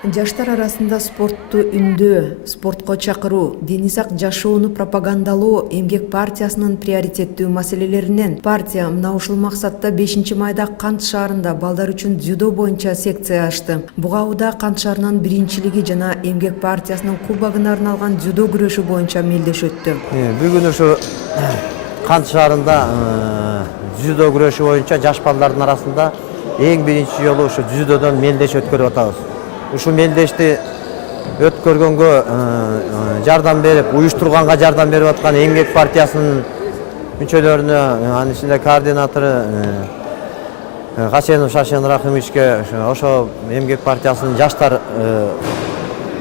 Жаштар арасында спортту үндөө, спортко чакыруу, дени сак жашоону пропагандалоо Эмгек партиясынын приоритеттүү маселелеринен. Партия мына ушул максатта 5-майда Кант шаарында балдар үчүн дзюдо боюнча секция ачты. Бугауда Кант шаарынын биринчилиги жана Эмгек партиясынын кубогуна арналган дзюдо күрөшү боюнча мелдеш өттү. Бүгүн ушу Кант шаарында дзюдо күрөшү боюнча жаш балдардын арасында эң биринчи жолу ушу дзюдодон мелдеш өткөрүп атабыз. Ушул мелдешти өткөргөнгө жардам берип, уюштурганга жардам берип аткан Эмгек партиясынын мүчөлөрүнө, анын ичинде координатору Хасенов Шашен Рахимовичке ошо Эмгек партиясынын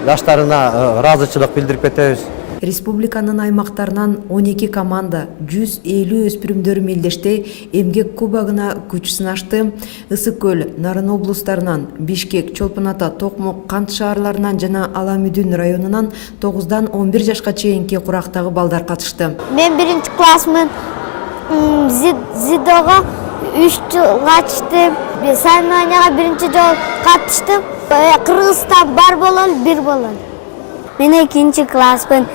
жаштарына ыраазычылык билдирип кетебиз. Республиканын аймактарынан 12 команда 150 өспүрүмдөр мелдеште Эмгек кубогуна күч сынашты. Ысык көл, Нарын облустарынан, Бишкек, Чолпон Ата, Токмок, Кант шаарларынан жана Ала Мүдүн районунан 9-дан 11 жашка чейинки курактагы балдар катышты. Мен 1-классмын. Дзюдого 3 жыл катыштым. Соревнованияга 1-жол катыштым. Кыргызстан бар болол, бир болол. Мен 2-класспын.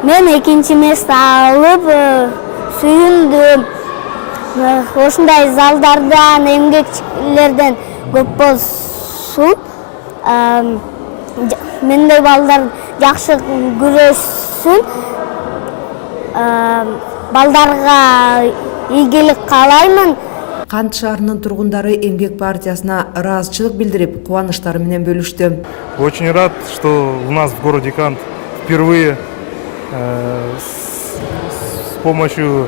Мен 2 место алып, сүйүндүм. Ошундай залдардан, эмгекчилерден көп болсун. Мендей балдар жакшы күрөшсүн. Балдарга ийгилик каалаймын. Кант шаарынын тургундары Эмгек партиясына ыраазычылык билдирип, кубанычтары менен бөлүштү. Очень рад, что у нас в городе Кант впервые с помощью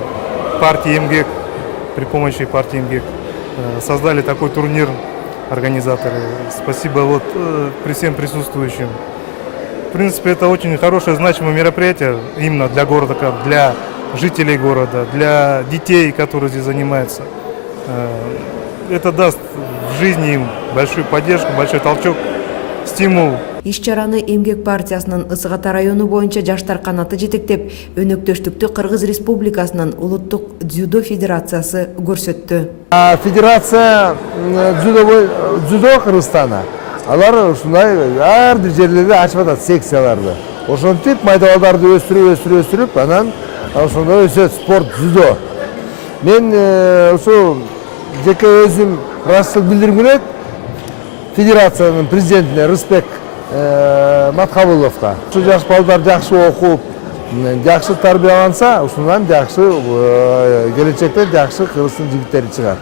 партии Эмгек, при помощи партии Эмгек создали такой турнир организаторы. Спасибо при всем присутствующим. В принципе, это очень хорошее, значимое мероприятие именно для города Кант, для жителей города, для детей, которые здесь занимаются. Это даст в жизни им большую поддержку, большой толчок, стимул. Иш-чараны Эмгек партиясынын Ысык Ата району боюнча жаштар канаты жетектеп, өнөктөштүктү Кыргыз Республикасынын Улуттук дзюдо федерациясы көрсөттү. Федерация дзюдо Кыргызстана алар ушундай ар бир жерлерде ачып атат секцияларды. Ошентип майда балдарды өстүрүп, анан ошондой өсөт спорт дзюдо. Мен ушу жеке өзүм ыраазычылык билдиргим келет федерациянын президентине Рыспек Маткабыловго. Ушу жаш балдар жакшы окуп, жакшы тарбияланса, ушундан жакшы келечекте жакшы Кыргыздын жигиттери чыгат.